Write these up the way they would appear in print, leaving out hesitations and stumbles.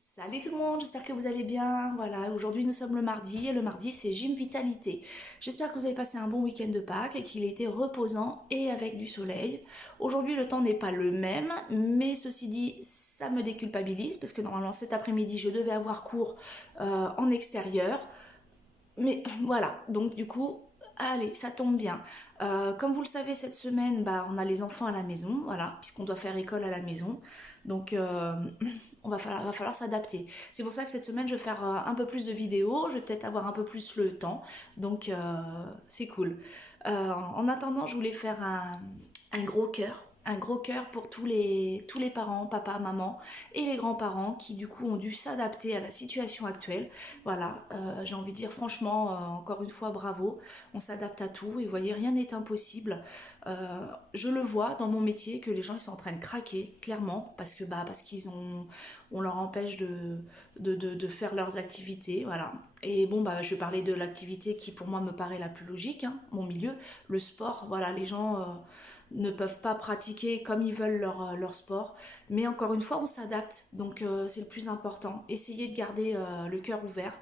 Salut tout le monde, j'espère que vous allez bien. Voilà, aujourd'hui nous sommes le mardi et le mardi c'est Gym Vitalité. J'espère que vous avez passé un bon week-end de Pâques et qu'il a été reposant et avec du soleil. Aujourd'hui le temps n'est pas le même, mais ceci dit ça me déculpabilise parce que normalement cet après-midi je devais avoir cours en extérieur. Mais voilà, donc du coup, allez, ça tombe bien. Comme vous le savez, cette semaine, on a les enfants à la maison, voilà, puisqu'on doit faire école à la maison. Donc, va falloir s'adapter. C'est pour ça que cette semaine, je vais faire un peu plus de vidéos, je vais peut-être avoir un peu plus le temps. Donc, c'est cool. En attendant, je voulais faire un gros cœur. Un gros cœur pour tous les parents, papa, maman et les grands-parents qui du coup ont dû s'adapter à la situation actuelle. Voilà, j'ai envie de dire franchement, encore une fois, bravo. On s'adapte à tout et vous voyez, rien n'est impossible. Je le vois dans mon métier que les gens ils sont en train de craquer, clairement, parce qu'ils ont, on leur empêche de faire leurs activités, voilà. Et bon, je vais parler de l'activité qui pour moi me paraît la plus logique, hein, mon milieu, le sport. Voilà, les gens ne peuvent pas pratiquer comme ils veulent leur sport. Mais encore une fois, on s'adapte, donc c'est le plus important. Essayez de garder le cœur ouvert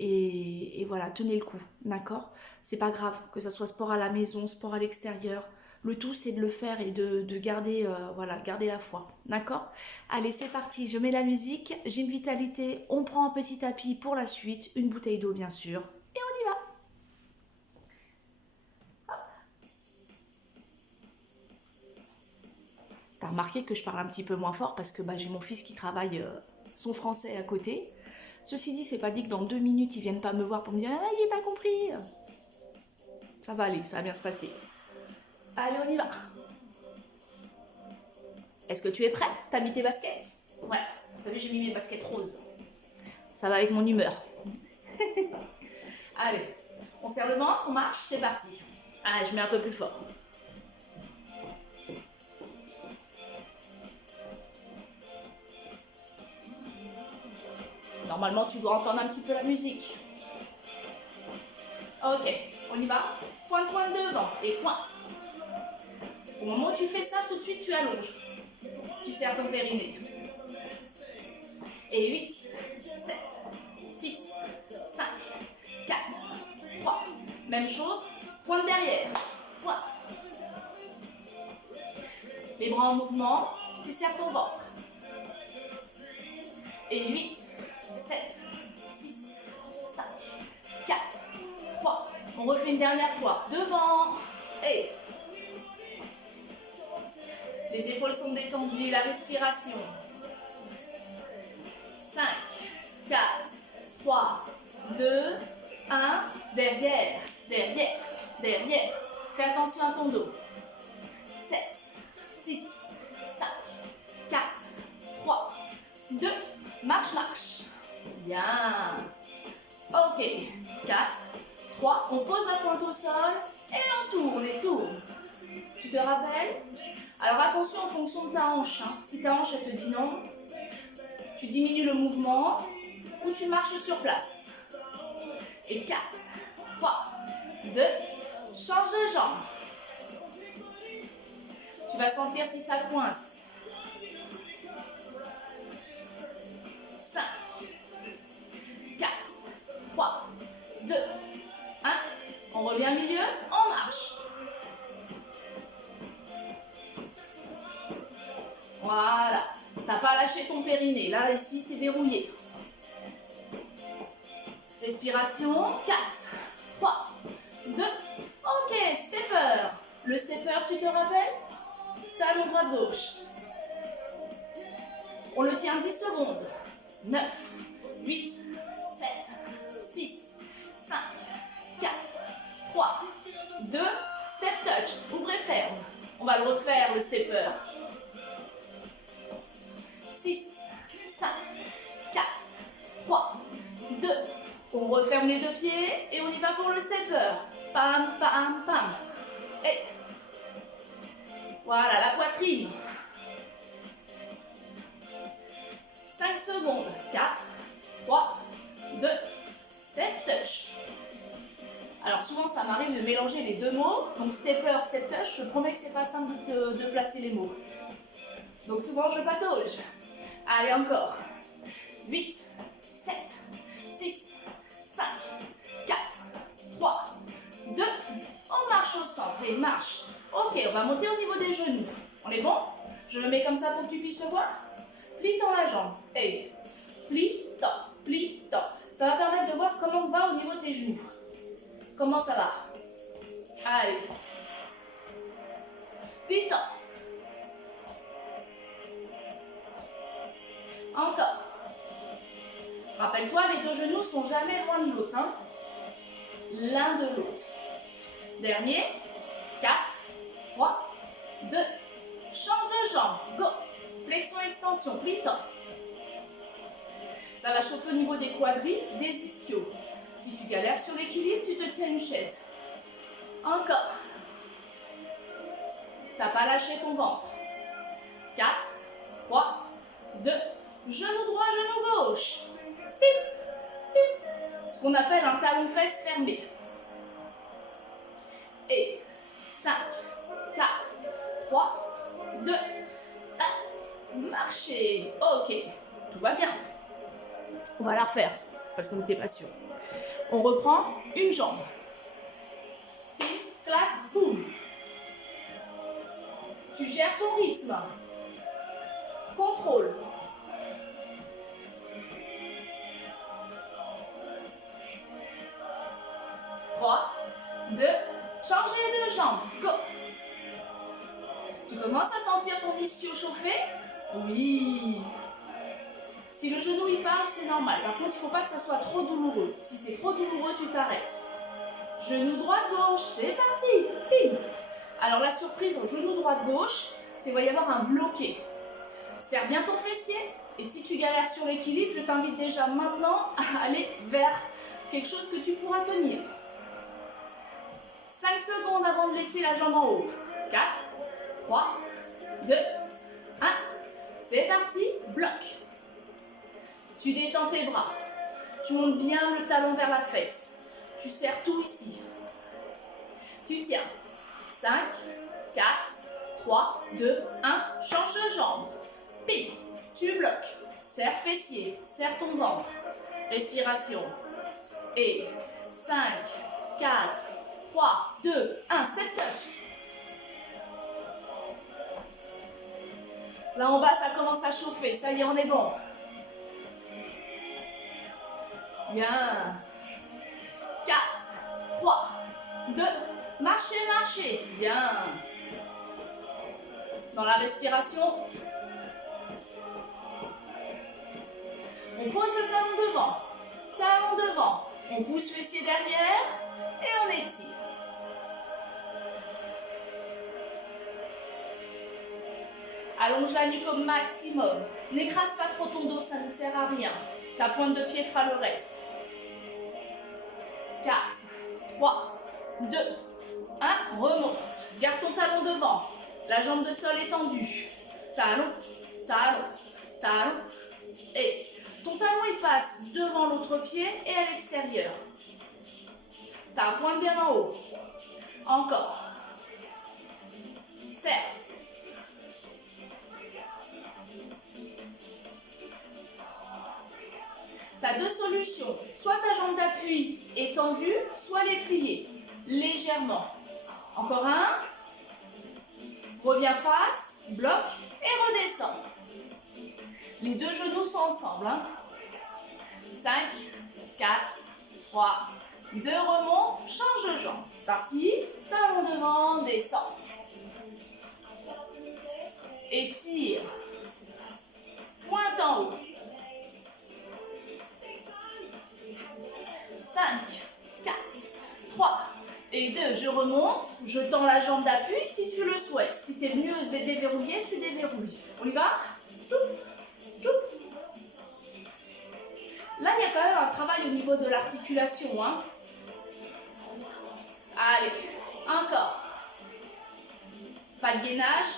et voilà, tenez le coup, d'accord? C'est pas grave, que ce soit sport à la maison, sport à l'extérieur. Le tout, c'est de le faire et de garder, voilà, garder la foi, d'accord? Allez, c'est parti, je mets la musique, j'ai une vitalité, on prend un petit tapis pour la suite, une bouteille d'eau bien sûr, et on y va! T'as remarqué que je parle un petit peu moins fort parce que j'ai mon fils qui travaille son français à côté. Ceci dit, c'est pas dit que dans 2 minutes, ils viennent pas me voir pour me dire « Ah, j'ai pas compris !» Ça va aller, ça va bien se passer. Allez, on y va. Est-ce que tu es prêt? T'as mis tes baskets? Ouais, t'as vu, j'ai mis mes baskets roses. Ça va avec mon humeur. Allez, on serre le ventre, on marche, c'est parti. Allez, je mets un peu plus fort. Normalement, tu dois entendre un petit peu la musique. Ok, on y va. Pointe devant et pointe. Au moment où tu fais ça, tout de suite, tu allonges. Tu serres ton périnée. Et 8, 7, 6, 5, 4, 3. Même chose, pointe derrière. Pointe. Les bras en mouvement, tu serres ton ventre. Et 8, 7, 6, 5, 4, 3. On refait une dernière fois. Devant. Et les épaules sont détendues, la respiration. 5, 4, 3, 2, 1. Derrière, derrière, derrière. Fais attention à ton dos. 7, 6, 5, 4, 3, 2. Marche, marche. Bien. Ok. 4, 3. On pose la pointe au sol et on tourne et tourne. Tu te rappelles? Alors attention en fonction de ta hanche. Hein. Si ta hanche elle te dit non, tu diminues le mouvement ou tu marches sur place. Et 4, 3, 2, change de jambe. Tu vas sentir si ça coince. 5, 4, 3, 2, 1. On revient au milieu, on marche. Voilà. T'as pas lâché ton périnée. Là, ici, c'est verrouillé. Respiration. 4, 3, 2. Ok, stepper. Le stepper, tu te rappelles? Talon droit gauche. On le tient 10 secondes. 9, 8, 7, 6, 5, 4, 3, 2. Step touch. Ouvrez ferme. On va le refaire, le stepper. 6, 5, 4, 3, 2. On referme les deux pieds et on y va pour le stepper. Pam, pam, pam. Et voilà, la poitrine. 5 secondes. 4, 3, 2. Step touch. Alors souvent, ça m'arrive de mélanger les deux mots. Donc stepper, step touch, je promets que c'est pas simple de placer les mots. Donc souvent, je patauge. Allez, encore. 8, 7, 6, 5, 4, 3, 2. On marche au centre et marche. Ok, on va monter au niveau des genoux. On est bon? Je le mets comme ça pour que tu puisses le voir. Plie-tends la jambe. Et plie-tends, plie-tends. Ça va permettre de voir comment on va au niveau de tes genoux. Comment ça va? Allez. Plie-tends. Encore. Rappelle-toi, les deux genoux sont jamais loin de l'autre. Hein? L'un de l'autre. Dernier. 4, 3, 2. Change de jambe. Go. Flexion, extension. Plie-tends. Ça va chauffer au niveau des quadris, des ischios. Si tu galères sur l'équilibre, tu te tiens une chaise. Encore. T'as pas lâché ton ventre. 4, 3, 2. Genou droit, genou gauche. Ce qu'on appelle un talon-fesse fermé. Et 5, 4, 3, 2, 1. Marchez. Ok, tout va bien. On va la refaire parce qu'on n'était pas sûr. On reprend une jambe. Pile, clac, boum. Tu gères ton rythme. Contrôle. Trois, 2, changez de jambe. Go. Tu commences à sentir ton ischio chauffer? Oui. Si le genou il parle, c'est normal. Par contre, il ne faut pas que ça soit trop douloureux. Si c'est trop douloureux, tu t'arrêtes. Genou droite-gauche, c'est parti. Pim. Alors la surprise au genou droite-gauche, c'est qu'il va y avoir un bloqué. Serre bien ton fessier. Et si tu galères sur l'équilibre, je t'invite déjà maintenant à aller vers quelque chose que tu pourras tenir. 5 secondes avant de laisser la jambe en haut. 4, 3, 2, 1. C'est parti. Bloc. Tu détends tes bras. Tu montes bien le talon vers la fesse. Tu serres tout ici. Tu tiens. 5, 4, 3, 2, 1. Change de jambe. Pim. Tu bloques. Serre fessier. Serre ton ventre. Respiration. Et 5, 4, 3, 2, 1. Step touch. Là en bas, ça commence à chauffer. Ça y est, on est bon. Bien. 4, 3, 2, marchez, marchez. Bien. Dans la respiration, on pose le talon devant. Talon devant. On pousse fessier derrière et on étire. Allonge la nuque au maximum. N'écrase pas trop ton dos, ça ne sert à rien. Ta pointe de pied fera le reste. 4, 3, 2, 1. Remonte. Garde ton talon devant. La jambe de sol est tendue. Talon, talon, talon. Et ton talon, il passe devant l'autre pied et à l'extérieur. Ta pointe bien en haut. Encore. Serre. Tu as deux solutions. Soit ta jambe d'appui est tendue, soit elle est pliée. Légèrement. Encore un. Reviens face, bloque et redescends. Les deux genoux sont ensemble. 5, 4, 3, 2, remonte, change de jambe. Parti, talon devant, descend. Étire. Pointe en haut. 5, 4, 3 et 2. Je remonte, je tends la jambe d'appui si tu le souhaites. Si tu es venu déverrouiller, tu déverrouilles. On y va? Là, il y a quand même un travail au niveau de l'articulation. Hein. Allez, encore. Pas de gainage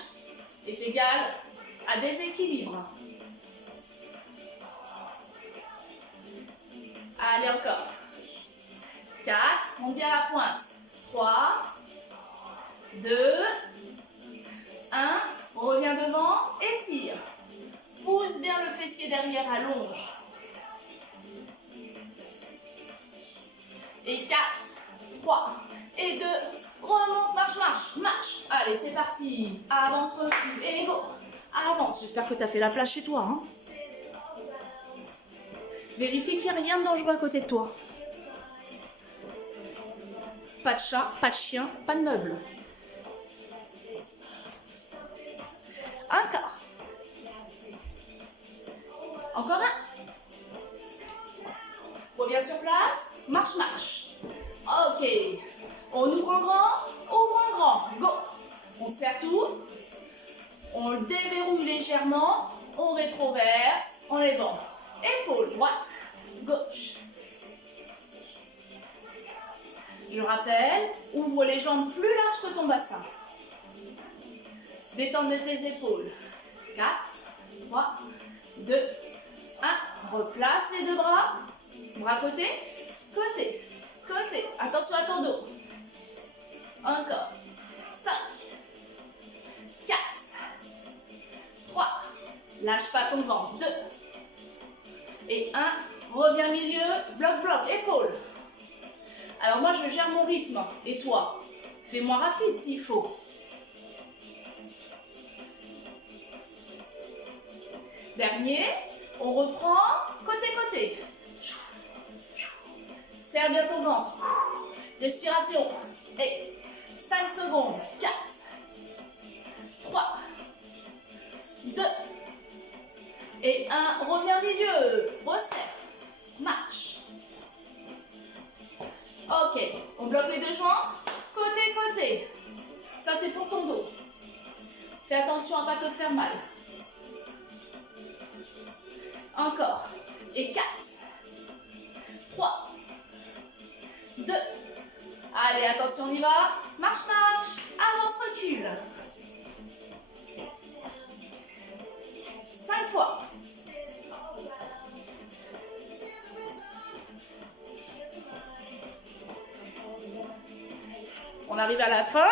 est égal à déséquilibre. Allez, encore. 4, monte bien la pointe. 3, 2, 1. On revient devant, étire. Pousse bien le fessier derrière, allonge. Et 4, 3 et 2. Remonte, marche, marche, marche. Allez, c'est parti. Avance, recule et go. Avance. J'espère que tu as fait la place chez toi. Hein. Vérifie qu'il n'y a rien de dangereux à côté de toi. Pas de chat, pas de chien, pas de meubles. Un quart. Encore un. Reviens sur place. Marche, marche. Ok. On ouvre en grand. Go. On serre tout. On le déverrouille légèrement. On rétroverse. On les bandes. Épaule droite, gauche. Je rappelle, ouvre les jambes plus larges que ton bassin. Détente de tes épaules. 4, 3, 2, 1. Replace les deux bras. Bras côté, côté, côté. Attention à ton dos. Encore. 5, 4, 3. Lâche pas ton ventre. 2. Et 1. Reviens milieu. Bloc, bloc. Épaule. Alors moi, je gère mon rythme. Et toi, fais-moi rapide s'il faut. Dernier. On reprend côté-côté. Serre bien ton ventre. Respiration. Et 5 secondes. 4, 3, 2, et 1. Reviens milieu. Resserre. Marche. Ok. On bloque les deux jambes. Côté-côté. Ça, c'est pour ton dos. Fais attention à ne pas te faire mal. Encore. Et 4, 3, 2. Allez, attention, on y va. Marche, marche. Avance, recule. 5 fois. On arrive à la fin.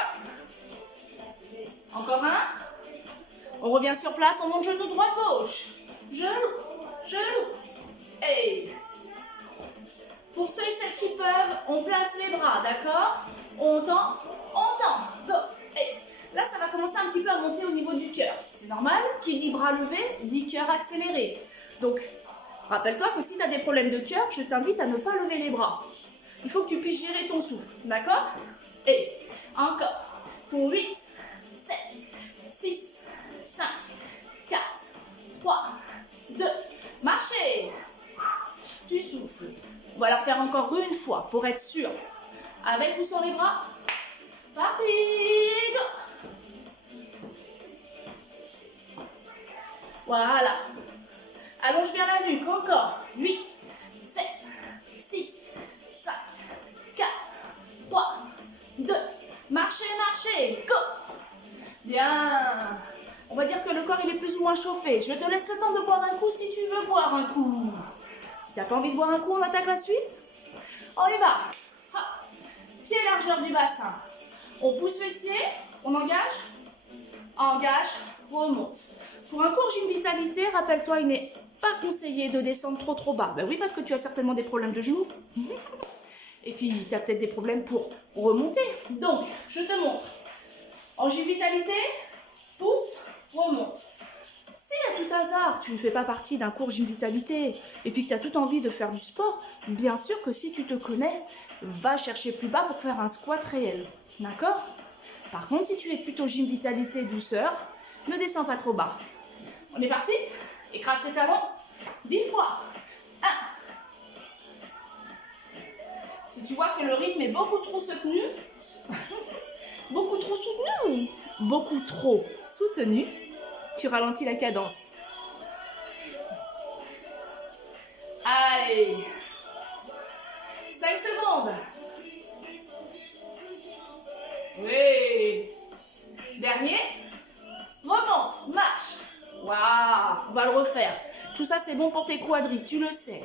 Encore un. On revient sur place, on monte genou droit, gauche. Genou, genou. Et pour ceux et celles qui peuvent, on place les bras, d'accord? On tend, go. Et là, ça va commencer un petit peu à monter au niveau du cœur. C'est normal. Qui dit bras levés, dit cœur accéléré. Donc, rappelle-toi que si tu as des problèmes de cœur, je t'invite à ne pas lever les bras. Il faut que tu puisses gérer ton souffle, d'accord? Et encore. Pour 8, 7, 6, 5, 4, 3, 2. Marchez. Tu souffles. On va la refaire encore une fois pour être sûr. Avec ou sans les bras. Parti. Go. Voilà. Allonge bien la nuque. Encore. 8, 7, 6, 5, 4, 3, 2. Marchez, marchez. Go. Bien. On va dire que le corps il est plus ou moins chauffé. Je te laisse le temps de boire un coup si tu veux boire un coup. Si tu n'as pas envie de boire un coup, on attaque la suite. On y va. Hop. Pied largeur du bassin. On pousse fessier. On engage. Engage. Remonte. Pour un cours Gym Vitalité, rappelle-toi, il n'est pas conseillé de descendre trop bas. Ben oui, parce que tu as certainement des problèmes de genoux. Et puis, tu as peut-être des problèmes pour remonter. Donc, je te montre. En Gym Vitalité, pousse, remonte. Si à tout hasard, tu ne fais pas partie d'un cours Gym Vitalité et puis que tu as toute envie de faire du sport, bien sûr que si tu te connais, va chercher plus bas pour faire un squat réel. D'accord? Par contre, si tu es plutôt Gym Vitalité douceur, ne descends pas trop bas. On est parti? Écrase tes talons. 10 fois. 1. Si tu vois que le rythme est beaucoup trop soutenu, beaucoup trop soutenu, tu ralentis la cadence. Allez. 5 secondes. Oui. Dernier. Remonte. Marche. Waouh. On va le refaire. Tout ça, c'est bon pour tes quadris, tu le sais.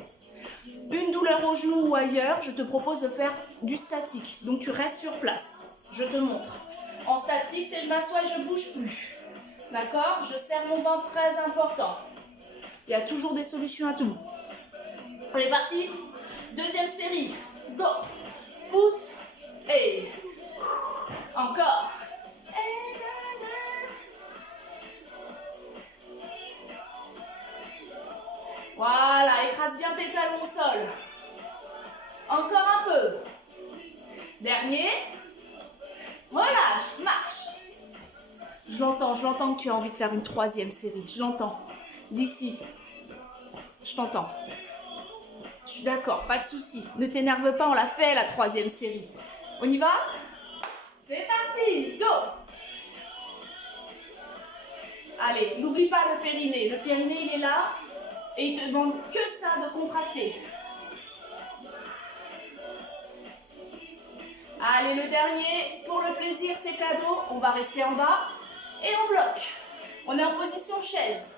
Une douleur au genou ou ailleurs, je te propose de faire du statique. Donc, tu restes sur place. Je te montre. En statique, c'est je m'assois et je ne bouge plus. D'accord? Je serre mon ventre, très important. Il y a toujours des solutions à tout. On est parti. Deuxième série. Go. pouces. Et encore. Voilà, écrase bien tes talons au sol. Encore un peu. Dernier. Relâche, marche. Je l'entends que tu as envie de faire une troisième série. Je l'entends. D'ici. Je t'entends. Je suis d'accord, pas de souci. Ne t'énerve pas, on l'a fait la troisième série. On y va? C'est parti, go! Allez, n'oublie pas le périnée. Le périnée, il est là et il te demande que ça de contracter. Allez, le dernier, pour le plaisir, c'est cadeau. On va rester en bas et on bloque. On est en position chaise.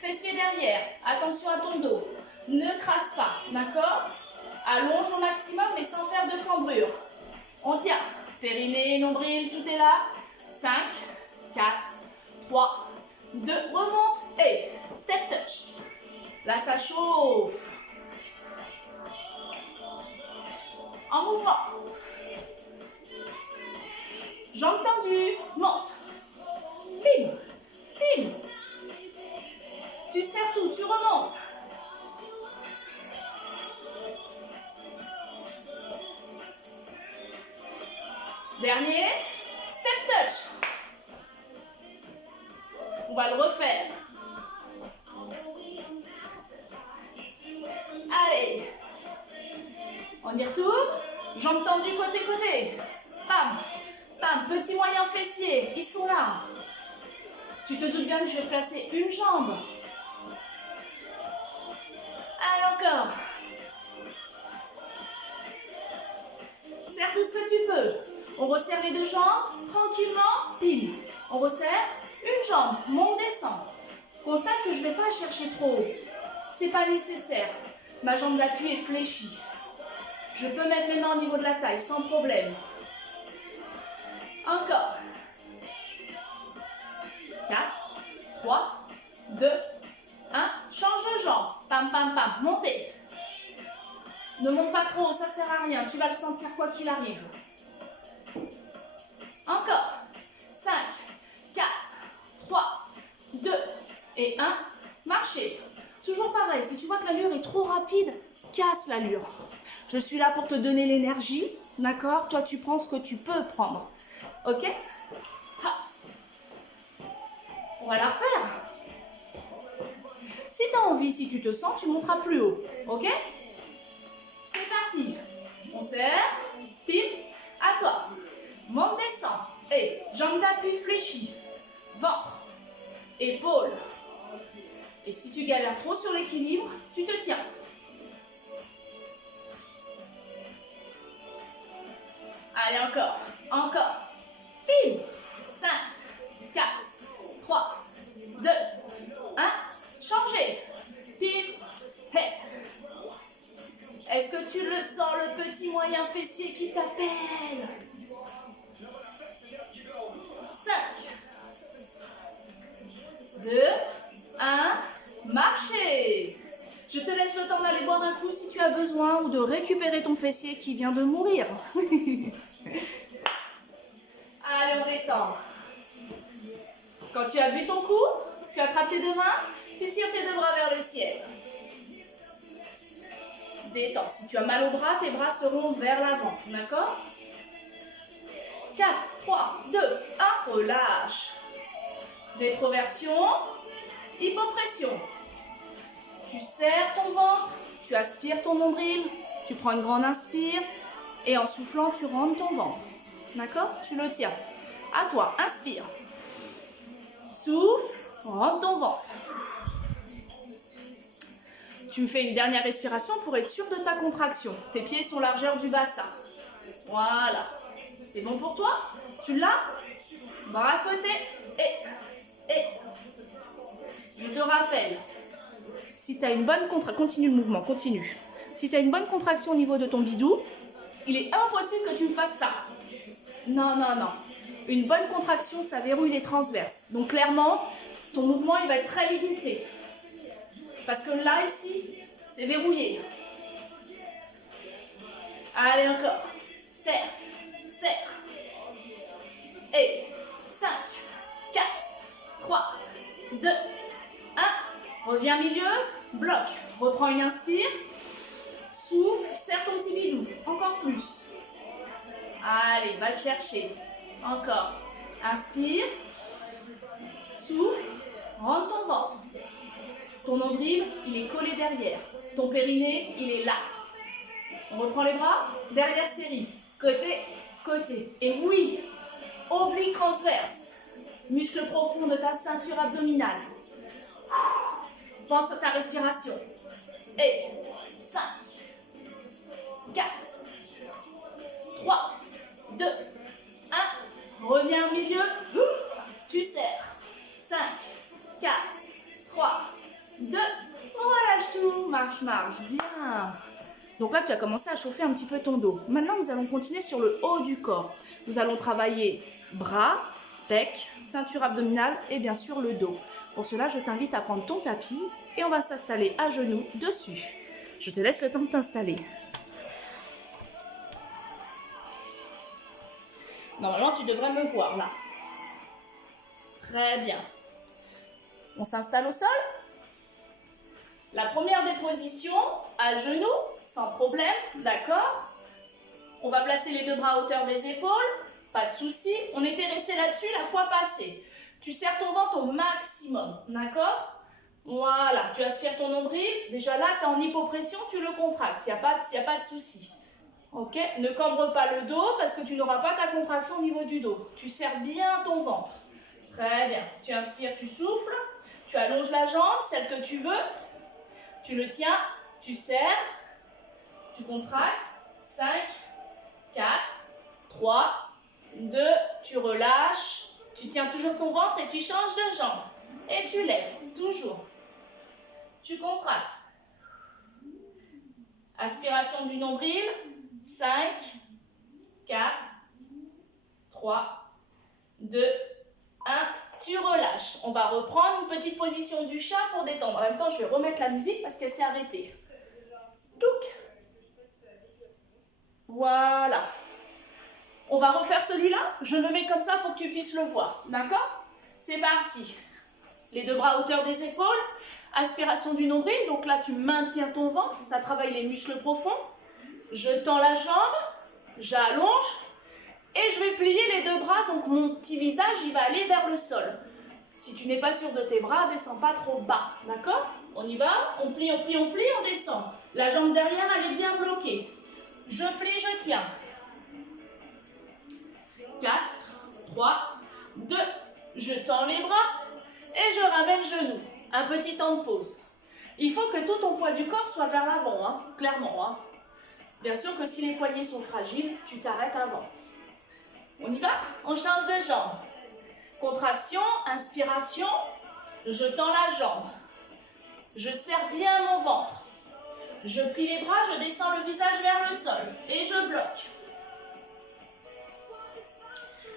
Fessiers derrière. Attention à ton dos. Ne crasse pas, d'accord? Allonge au maximum, mais sans faire de cambrure. On tient. Périnée, nombril, tout est là. 5, 4, 3, 2, remonte et step touch. Là, ça chauffe. En mouvement. Jambes tendues, monte. Bim, bim. Tu serres tout, tu remontes. Dernier, step touch. On va le refaire. Allez. On y retourne. Jambes tendues côté-côté. Bam, bam. Petit moyen fessier. Ils sont là. Tu te doutes bien que je vais placer une jambe. Allez, encore. Serre tout ce que tu peux. On resserre les deux jambes, tranquillement, pile. On resserre une jambe, monte, descend. Constate que je ne vais pas chercher trop haut. C'est pas nécessaire. Ma jambe d'appui est fléchie. Je peux mettre mes mains au niveau de la taille, sans problème. Encore. 4, 3, 2, 1. Change de jambe. Pam, pam, pam. Montez. Ne monte pas trop haut, ça sert à rien. Tu vas le sentir quoi qu'il arrive. Encore. 5, 4, 3, 2 et 1. Marchez. Toujours pareil. Si tu vois que l'allure est trop rapide, casse l'allure. Je suis là pour te donner l'énergie. D'accord? Toi, tu prends ce que tu peux prendre. Ok? Ha. On va la refaire. Si tu as envie, si tu te sens, tu monteras plus haut. Ok? C'est parti. On serre. Pile. À toi. Monte, descend. Et jambes d'appui fléchies. Ventre. Épaules. Et si tu galères trop sur l'équilibre, tu te tiens. Allez, encore. Encore. Pile. 5, 4, 3, 2, 1. Changez. Pile. Hey. Est-ce que tu le sens, le petit moyen fessier qui t'appelle? 5, 2, 1, marchez. Je te laisse le temps d'aller boire un coup si tu as besoin ou de récupérer ton fessier qui vient de mourir. Allez, on détend. Quand tu as bu ton coup, tu attrapes tes deux mains, tu tires tes deux bras vers le ciel. Détends. Si tu as mal au bras, tes bras seront vers l'avant. D'accord? 4, 3, 2, 1. Relâche. Rétroversion. Hypopression. Tu serres ton ventre. Tu aspires ton nombril. Tu prends une grande inspire. Et en soufflant, tu rentres ton ventre. D'accord? Tu le tiens. À toi. Inspire. Souffle. Rentre ton ventre. Tu me fais une dernière respiration pour être sûr de ta contraction. Tes pieds sont largeur du bassin. Voilà. C'est bon pour toi? Tu l'as? Bras à côté. Et. Je te rappelle, si tu as une bonne contraction, continue le mouvement, continue. Si tu as une bonne contraction au niveau de ton bidou, il est impossible que tu me fasses ça. Non, non, non. Une bonne contraction, ça verrouille les transverses. Donc clairement, ton mouvement, il va être très limité. Parce que là, ici, c'est verrouillé. Allez, encore. 7, serre, serre. Et 5, 4, 3, 2, 1. Reviens milieu, bloc. Reprends une inspire. Souffle, serre ton petit bidou. Encore plus. Allez, va le chercher. Encore. Inspire. Souffle. Rentre ton ventre. Ton nombril, il est collé derrière. Ton périnée, il est là. On reprend les bras. Dernière série. Côté, côté. Et oui, oblique transverse. Muscle profond de ta ceinture abdominale. Pense à ta respiration. Et 5, 4, 3, 2, 1. Reviens au milieu. Tu serres. 5, 4, 3, 2. Relâche tout. Marche, marche. Bien. Donc là, tu as commencé à chauffer un petit peu ton dos. Maintenant, nous allons continuer sur le haut du corps. Nous allons travailler bras, pecs, ceinture abdominale et bien sûr le dos. Pour cela, je t'invite à prendre ton tapis et on va s'installer à genoux dessus. Je te laisse le temps de t'installer. Normalement, tu devrais me voir là. Très bien. On s'installe au sol. La première des positions, à genoux, sans problème, d'accord? On va placer les deux bras à hauteur des épaules, pas de souci. On était resté là-dessus la fois passée. Tu serres ton ventre au maximum, d'accord? Voilà, tu aspires ton nombril. Déjà là, tu es en hypopression, tu le contractes, il n'y a pas de souci. Ok? Ne cambre pas le dos parce que tu n'auras pas ta contraction au niveau du dos. Tu serres bien ton ventre. Très bien. Tu inspires, tu souffles. Tu allonges la jambe, celle que tu veux. Tu le tiens, tu serres. Tu contractes. 5, 4, 3, 2, tu relâches. Tu tiens toujours ton ventre et tu changes de jambe. Et tu lèves, toujours. Tu contractes. Aspiration du nombril. 5, 4, 3, 2, 1. Tu relâches. On va reprendre une petite position du chat pour détendre. En même temps, je vais remettre la musique parce qu'elle s'est arrêtée. Touc. Voilà. On va refaire celui-là. Je le mets comme ça pour que tu puisses le voir. D'accord? C'est parti. Les deux bras à hauteur des épaules. Aspiration du nombril. Donc là, tu maintiens ton ventre. Ça travaille les muscles profonds. Je tends la jambe. J'allonge. Et je vais plier les deux bras. Donc mon petit visage, il va aller vers le sol. Si tu n'es pas sûr de tes bras, descends pas trop bas. D'accord? On y va? On plie, on plie, on plie, on descend. La jambe derrière, elle est bien bloquée. Je plie, je tiens. 4, 3, 2, je tends les bras et je ramène genoux. Un petit temps de pause. Il faut que tout ton poids du corps soit vers l'avant, hein, clairement. Hein. Bien sûr que si les poignets sont fragiles, tu t'arrêtes avant. On y va? On change de jambe. Contraction, inspiration, je tends la jambe. Je serre bien mon ventre. Je plie les bras, je descends le visage vers le sol et je bloque.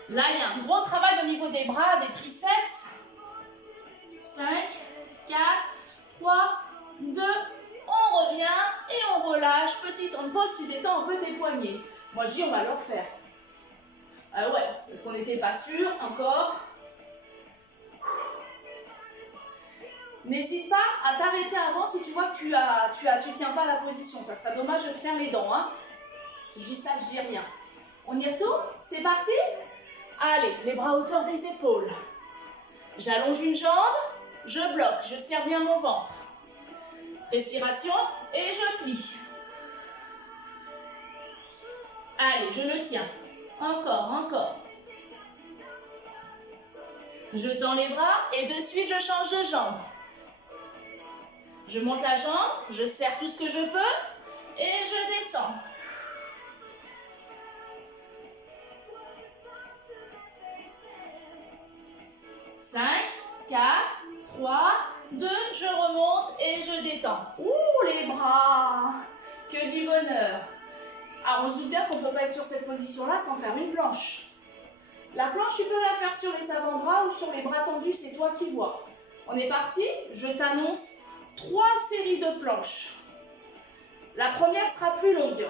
Là, il y a un gros travail au niveau des bras, des triceps. 5, 4, 3, 2, on revient et on relâche. Petit temps de pause, tu détends un peu tes poignets. Moi, je dis, on va le refaire. Ah ouais, parce qu'on n'était pas sûr encore. N'hésite pas à t'arrêter avant si tu vois que tu tiens pas la position. Ça serait dommage de te faire les dents. Hein. Je dis ça, je dis rien. On y retourne? C'est parti? Allez, les bras à hauteur des épaules. J'allonge une jambe, je bloque, je serre bien mon ventre. Respiration et je plie. Allez, je le tiens. Encore, encore. Je tends les bras et de suite je change de jambe. Je monte la jambe, je serre tout ce que je peux et je descends. Cinq, 4, 3, 2, je remonte et je détends. Ouh, les bras! Que du bonheur! Alors, on se doute bien qu'on ne peut pas être sur cette position-là sans faire une planche. La planche, tu peux la faire sur les avant-bras ou sur les bras tendus, c'est toi qui vois. On est parti? Je t'annonce 3 séries de planches. La première sera plus longue.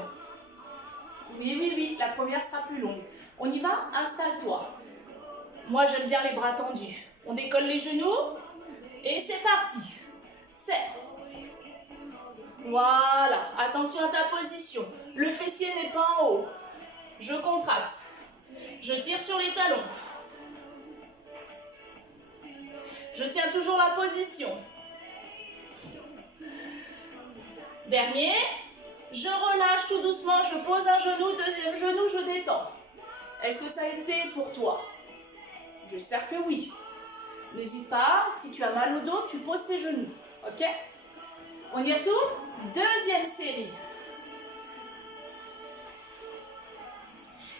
Oui, oui, oui, la première sera plus longue. On y va? Installe-toi. Moi, j'aime bien les bras tendus. On décolle les genoux et c'est parti. Serre. Voilà, attention à ta position. Le fessier n'est pas en haut. Je contracte. Je tire sur les talons. Je tiens toujours la position. Dernier. Je relâche tout doucement, je pose un genou, deuxième genou, je détends. Est-ce que ça a été pour toi? J'espère que oui. N'hésite pas, si tu as mal au dos, tu poses tes genoux. Ok? On y retourne? Deuxième série.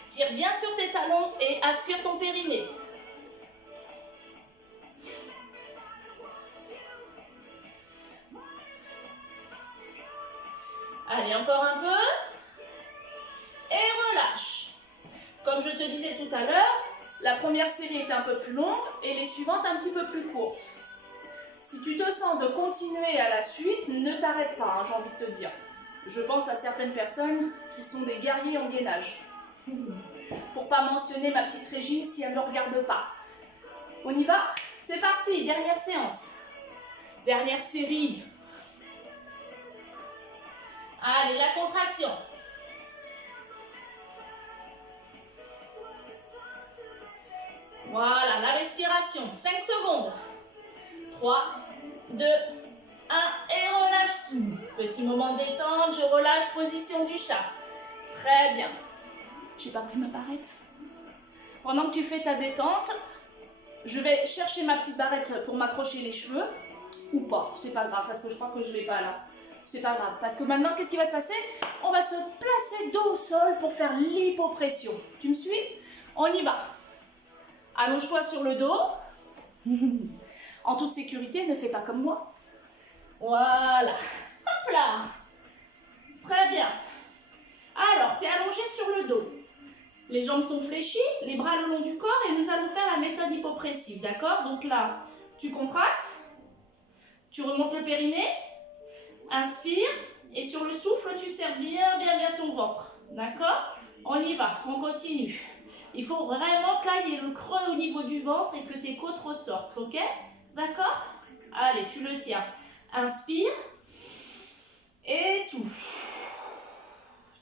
Tire bien sur tes talons et aspire ton périnée. Allez, encore un peu. Et relâche. Comme je te disais tout à l'heure, la première série est un peu plus longue et les suivantes un petit peu plus courtes. Si tu te sens de continuer à la suite, ne t'arrête pas, hein, j'ai envie de te dire. Je pense à certaines personnes qui sont des guerriers en gainage. Pour pas mentionner ma petite Régine si elle ne me regarde pas. On y va? C'est parti, dernière séance. Dernière série. Allez, la contraction. Voilà, la respiration. 5 secondes. 3, 2, 1 et relâche tout. Petit moment de détente, je relâche, position du chat. Très bien. J'ai pas pris ma barrette. Pendant que tu fais ta détente, je vais chercher ma petite barrette pour m'accrocher les cheveux. Ou pas, c'est pas grave parce que je crois que je l'ai pas là. C'est pas grave, parce que maintenant, qu'est-ce qui va se passer? On va se placer dos au sol pour faire l'hypopression. Tu me suis? On y va. Allonge-toi sur le dos. En toute sécurité, ne fais pas comme moi. Voilà. Hop là. Très bien. Alors, tu es allongé sur le dos. Les jambes sont fléchies, les bras le long du corps et nous allons faire la méthode hypopressive, d'accord? Donc là, tu contractes, tu remontes le périnée, inspire et sur le souffle, tu serres bien, bien, bien ton ventre, d'accord? On y va, on continue. Il faut vraiment qu'il y ait le creux au niveau du ventre et que tes côtes ressortent, ok? D'accord? Allez, tu le tiens. Inspire et souffle.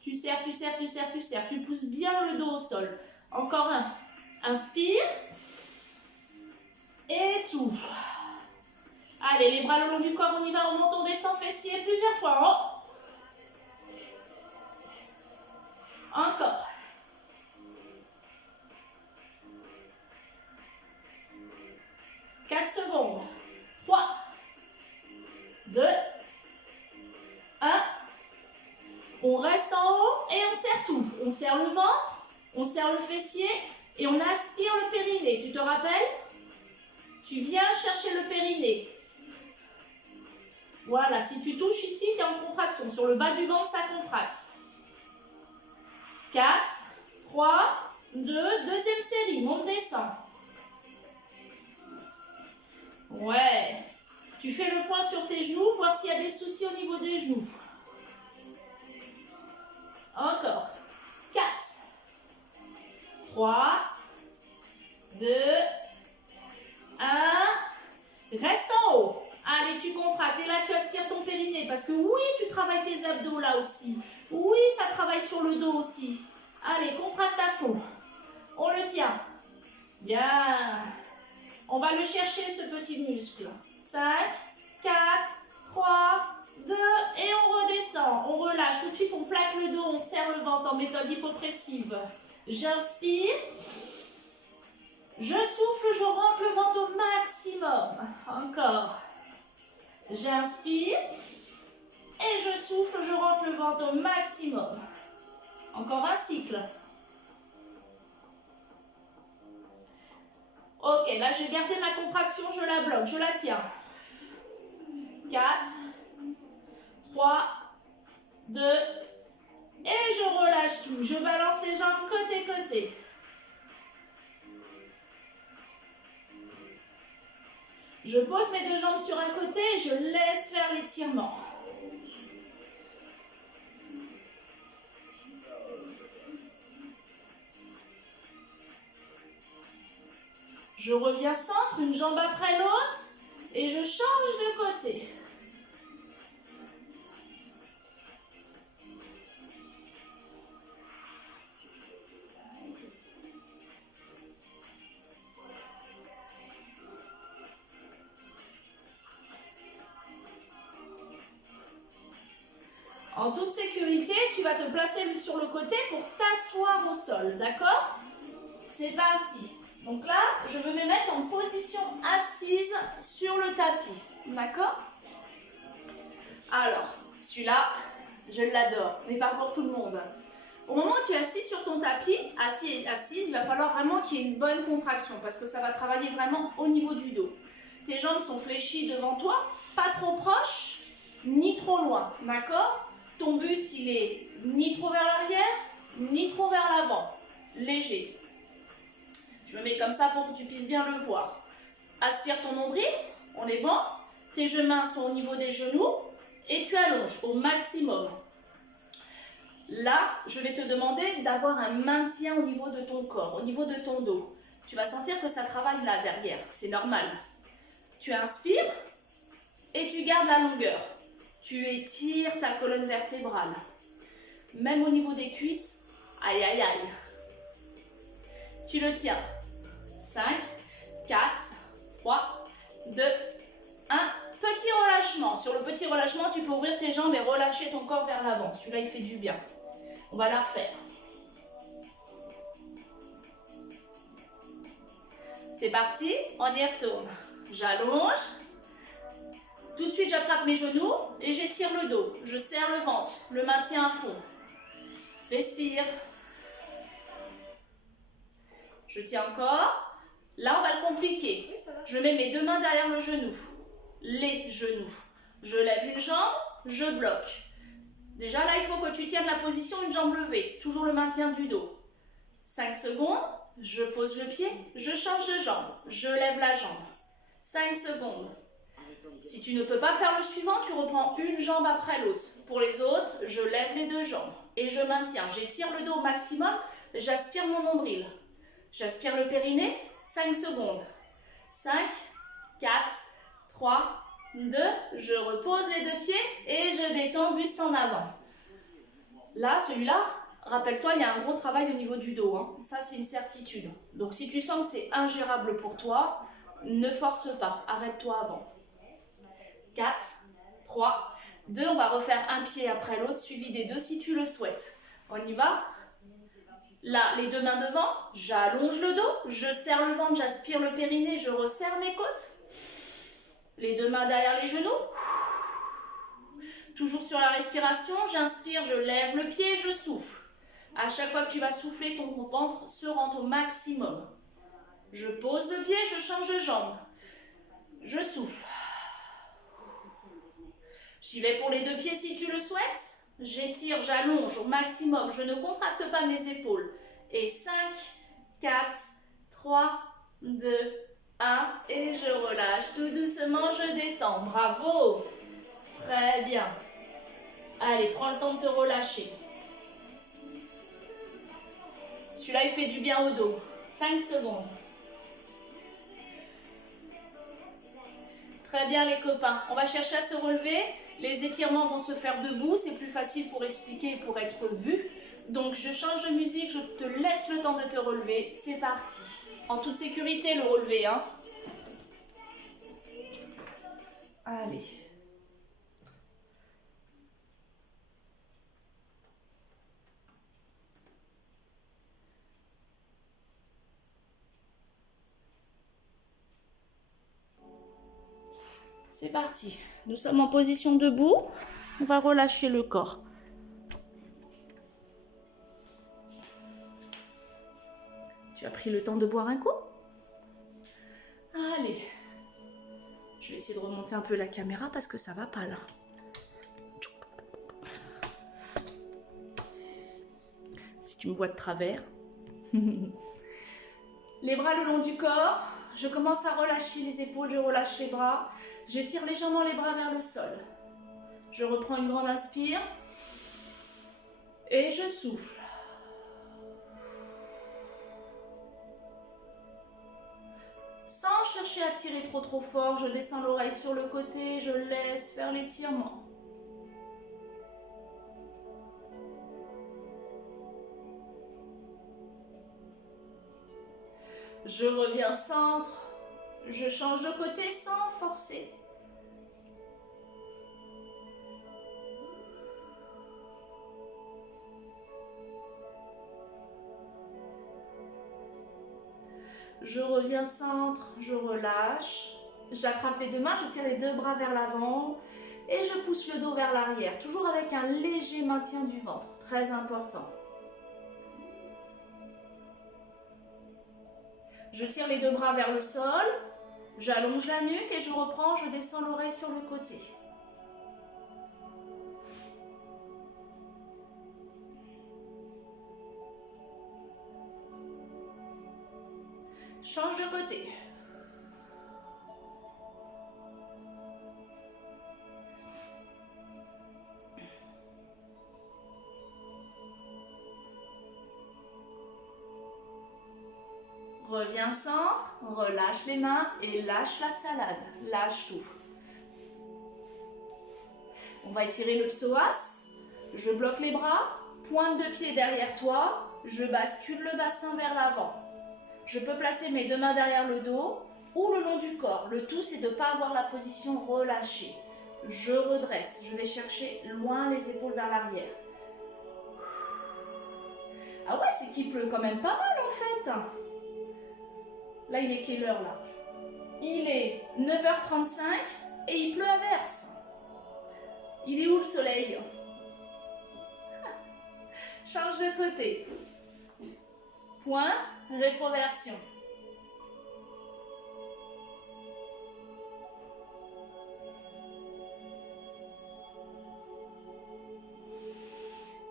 Tu serres, tu serres, tu serres, tu serres. Tu pousses bien le dos au sol. Encore un. Inspire. Et souffle. Allez, les bras le long du corps, on y va, on monte, on descend, fessier plusieurs fois. Oh. Encore. Secondes. 3, 2, 1. On reste en haut et on serre tout. On serre le ventre, on serre le fessier et on aspire le périnée. Tu te rappelles? Tu viens chercher le périnée. Voilà, si tu touches ici, tu es en contraction. Sur le bas du ventre, ça contracte. 4, 3, 2, deuxième série, monte, descend. Ouais. Tu fais le point sur tes genoux, voir s'il y a des soucis au niveau des genoux. Encore. 4, 3, 2, 1. Reste en haut. Allez, tu contractes. Et là, tu aspires ton périnée. Parce que oui, tu travailles tes abdos là aussi. Oui, ça travaille sur le dos aussi. Allez, contracte à fond. On le tient. Bien. On va le chercher, ce petit muscle. 5, 4, 3, 2, et on redescend. On relâche. Tout de suite, on plaque le dos, on serre le ventre en méthode hypopressive. J'inspire. Je souffle, je rentre le ventre au maximum. Encore. J'inspire. Et je souffle, je rentre le ventre au maximum. Encore un cycle. Ok, là, je vais garder ma contraction, je la bloque, je la tiens. 4, 3, 2, et je relâche tout. Je balance les jambes côté-côté. Je pose mes deux jambes sur un côté et je laisse faire l'étirement. Je reviens centre, une jambe après l'autre et je change de côté. En toute sécurité, tu vas te placer sur le côté pour t'asseoir au sol, d'accord? C'est parti. Donc là, je veux me mettre en position assise sur le tapis, d'accord? Alors, celui-là, je l'adore, mais pas pour tout le monde. Au moment où tu es assis sur ton tapis, assise, il va falloir vraiment qu'il y ait une bonne contraction parce que ça va travailler vraiment au niveau du dos. Tes jambes sont fléchies devant toi, pas trop proches, ni trop loin, d'accord? Ton buste, il est ni trop vers l'arrière, ni trop vers l'avant. Léger. Je me mets comme ça pour que tu puisses bien le voir. Aspire ton nombril, on est bon. Tes mains sont au niveau des genoux et tu allonges au maximum. Là, je vais te demander d'avoir un maintien au niveau de ton corps, au niveau de ton dos. Tu vas sentir que ça travaille là derrière, c'est normal. Tu inspires et tu gardes la longueur. Tu étires ta colonne vertébrale. Même au niveau des cuisses, aïe aïe aïe. Tu le tiens. 5, 4, 3, 2, 1. Petit relâchement. Sur le petit relâchement, tu peux ouvrir tes jambes et relâcher ton corps vers l'avant. Celui-là, il fait du bien. On va la refaire. C'est parti, on y retourne. J'allonge. Tout de suite, j'attrape mes genoux et j'étire le dos. Je serre le ventre, le maintien à fond. Respire. Je tiens encore. Là, on va le compliquer. Je mets mes deux mains derrière le genou. Les genoux. Je lève une jambe, je bloque. Déjà, là, il faut que tu tiennes la position une jambe levée. Toujours le maintien du dos. 5 secondes. Je pose le pied, je change de jambe. Je lève la jambe. 5 secondes. Si tu ne peux pas faire le suivant, tu reprends une jambe après l'autre. Pour les autres, je lève les deux jambes et je maintiens. J'étire le dos au maximum, j'aspire mon nombril. J'aspire le périnée, 5 secondes. 5, 4, 3, 2, je repose les deux pieds et je détends buste en avant. Là, celui-là, rappelle-toi, il y a un gros travail au niveau du dos. Hein. Ça, c'est une certitude. Donc, si tu sens que c'est ingérable pour toi, ne force pas, arrête-toi avant. 4, 3, 2, on va refaire un pied après l'autre, suivi des deux si tu le souhaites. On y va? Là, les deux mains devant, j'allonge le dos, je serre le ventre, j'aspire le périnée, je resserre mes côtes. Les deux mains derrière les genoux. Toujours sur la respiration, j'inspire, je lève le pied, je souffle. À chaque fois que tu vas souffler, ton ventre se rend au maximum. Je pose le pied, je change de jambe. Je souffle. J'y vais pour les deux pieds si tu le souhaites. J'étire, j'allonge au maximum. Je ne contracte pas mes épaules. Et 5, 4, 3, 2, 1. Et je relâche. Tout doucement, je détends. Bravo. Très bien. Allez, prends le temps de te relâcher. Celui-là, il fait du bien au dos. 5 secondes. Très bien les copains. On va chercher à se relever. Les étirements vont se faire debout. C'est plus facile pour expliquer et pour être vu. Donc je change de musique. Je te laisse le temps de te relever. C'est parti. En toute sécurité le relever. Hein. Allez. C'est parti. Nous sommes en position debout. On va relâcher le corps. Tu as pris le temps de boire un coup? Allez. Je vais essayer de remonter un peu la caméra parce que ça va pas là. Si tu me vois de travers. Les bras le long du corps. Je commence à relâcher les épaules, je relâche les bras. Je tire légèrement les bras vers le sol. Je reprends une grande inspire. Et je souffle. chercher à tirer trop fort, je descends l'oreille sur le côté, je laisse faire l'étirement. Je reviens centre, je change de côté sans forcer. Je reviens centre, je relâche, j'attrape les deux mains, je tire les deux bras vers l'avant et je pousse le dos vers l'arrière, toujours avec un léger maintien du ventre, très important. Je tire les deux bras vers le sol, j'allonge la nuque et je reprends, je descends l'oreille sur le côté. Change de côté. Reviens centre, relâche les mains et lâche la salade. Lâche tout. On va étirer le psoas. Je bloque les bras, pointe de pied derrière toi, je bascule le bassin vers l'avant. Je peux placer mes deux mains derrière le dos ou le long du corps. Le tout, c'est de ne pas avoir la position relâchée. Je redresse, je vais chercher loin les épaules vers l'arrière. Ah ouais, c'est qu'il pleut quand même pas mal en fait. Là, il est quelle heure là? Il est 9h35 et il pleut à verse. Il est où le soleil? Change de côté. Pointe, rétroversion.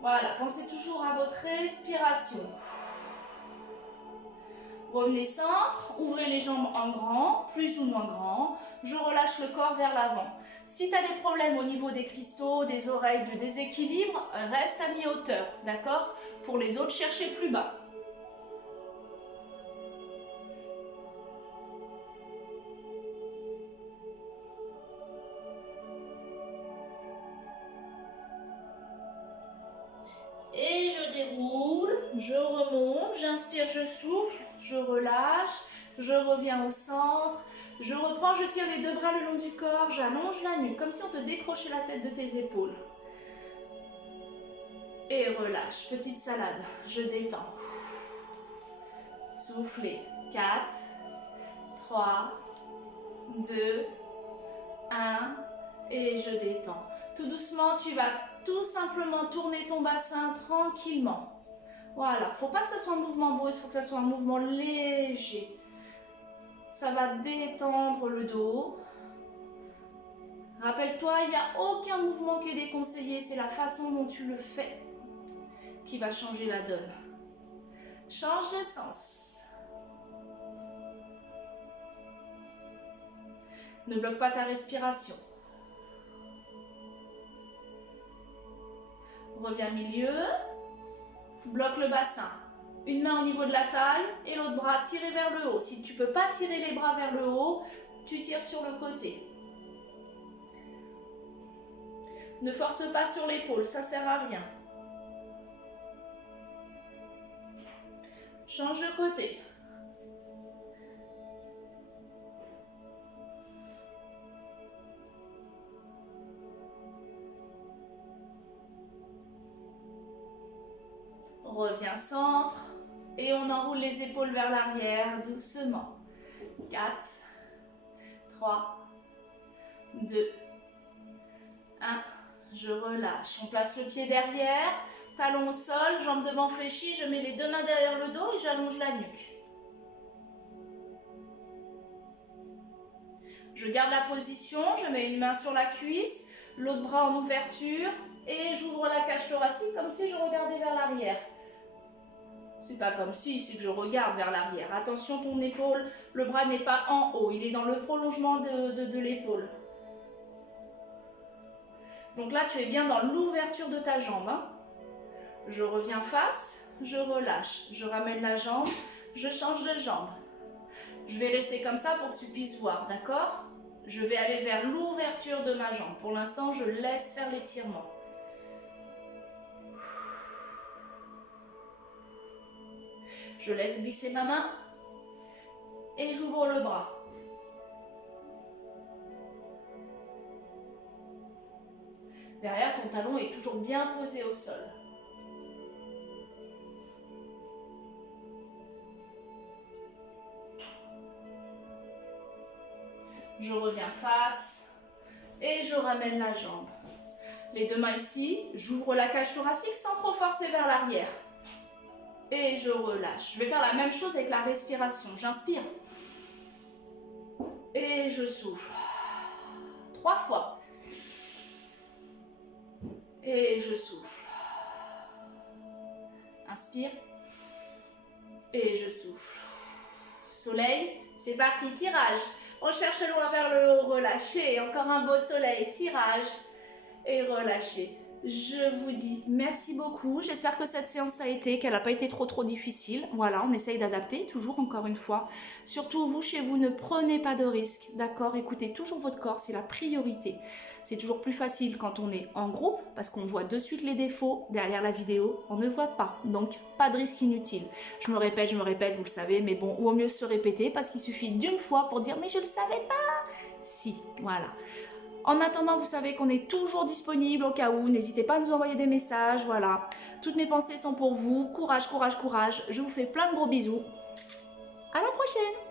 Voilà, pensez toujours à votre respiration. Revenez centre, ouvrez les jambes en grand, plus ou moins grand. Je relâche le corps vers l'avant. Si tu as des problèmes au niveau des cristaux, des oreilles, de déséquilibre, reste à mi-hauteur, d'accord? Pour les autres, cherchez plus bas. Et je déroule, je remonte, j'inspire, je souffle, je relâche, je reviens au centre, je reprends, je tire les deux bras le long du corps, j'allonge la nuque, comme si on te décrochait la tête de tes épaules. Et relâche, petite salade, je détends. Soufflez, 4, 3, 2, 1, et je détends. Tout doucement, tu vas tout simplement tourner ton bassin tranquillement. Voilà, faut pas que ce soit un mouvement brusque, faut que ce soit un mouvement léger. Ça va détendre le dos. Rappelle-toi, il n'y a aucun mouvement qui est déconseillé, c'est la façon dont tu le fais qui va changer la donne. Change de sens. Ne bloque pas ta respiration. Reviens milieu, bloque le bassin. Une main au niveau de la taille et l'autre bras tiré vers le haut. Si tu ne peux pas tirer les bras vers le haut, tu tires sur le côté. Ne force pas sur l'épaule, ça ne sert à rien. Change de côté. Reviens centre et on enroule les épaules vers l'arrière doucement. 4, 3, 2, 1. Je relâche. On place le pied derrière, talon au sol, jambes devant fléchies. Je mets les deux mains derrière le dos et j'allonge la nuque. Je garde la position, je mets une main sur la cuisse, l'autre bras en ouverture et j'ouvre la cage thoracique comme si je regardais vers l'arrière. C'est pas comme si, c'est que je regarde vers l'arrière. Attention, ton épaule, le bras n'est pas en haut, il est dans le prolongement de l'épaule. Donc là, tu es bien dans l'ouverture de ta jambe. Hein. Je reviens face, je relâche. Je ramène la jambe, je change de jambe. Je vais rester comme ça pour que tu puisses voir, d'accord? Je vais aller vers l'ouverture de ma jambe. Pour l'instant, je laisse faire l'étirement. Je laisse glisser ma main et j'ouvre le bras. Derrière, ton talon est toujours bien posé au sol. Je reviens face et je ramène la jambe. Les deux mains ici, j'ouvre la cage thoracique sans trop forcer vers l'arrière. Et je relâche. Je vais faire la même chose avec la respiration. J'inspire. Et je souffle. 3 fois. Et je souffle. Inspire. Et je souffle. Soleil, c'est parti, tirage. On cherche loin vers le haut, relâchez. Encore un beau soleil, tirage et relâchez. Je vous dis merci beaucoup. J'espère que cette séance a été, qu'elle n'a pas été trop difficile. Voilà, on essaye d'adapter, toujours encore une fois. Surtout, vous, chez vous, ne prenez pas de risques, d'accord? Écoutez toujours votre corps, c'est la priorité. C'est toujours plus facile quand on est en groupe, parce qu'on voit de suite les défauts. Derrière la vidéo, on ne voit pas. Donc, pas de risque inutile. Je me répète, vous le savez, mais bon, vaut mieux se répéter, parce qu'il suffit d'une fois pour dire « mais je ne le savais pas ». Si, voilà. En attendant, vous savez qu'on est toujours disponible au cas où. N'hésitez pas à nous envoyer des messages, voilà. Toutes mes pensées sont pour vous. Courage, courage, courage. Je vous fais plein de gros bisous. À la prochaine!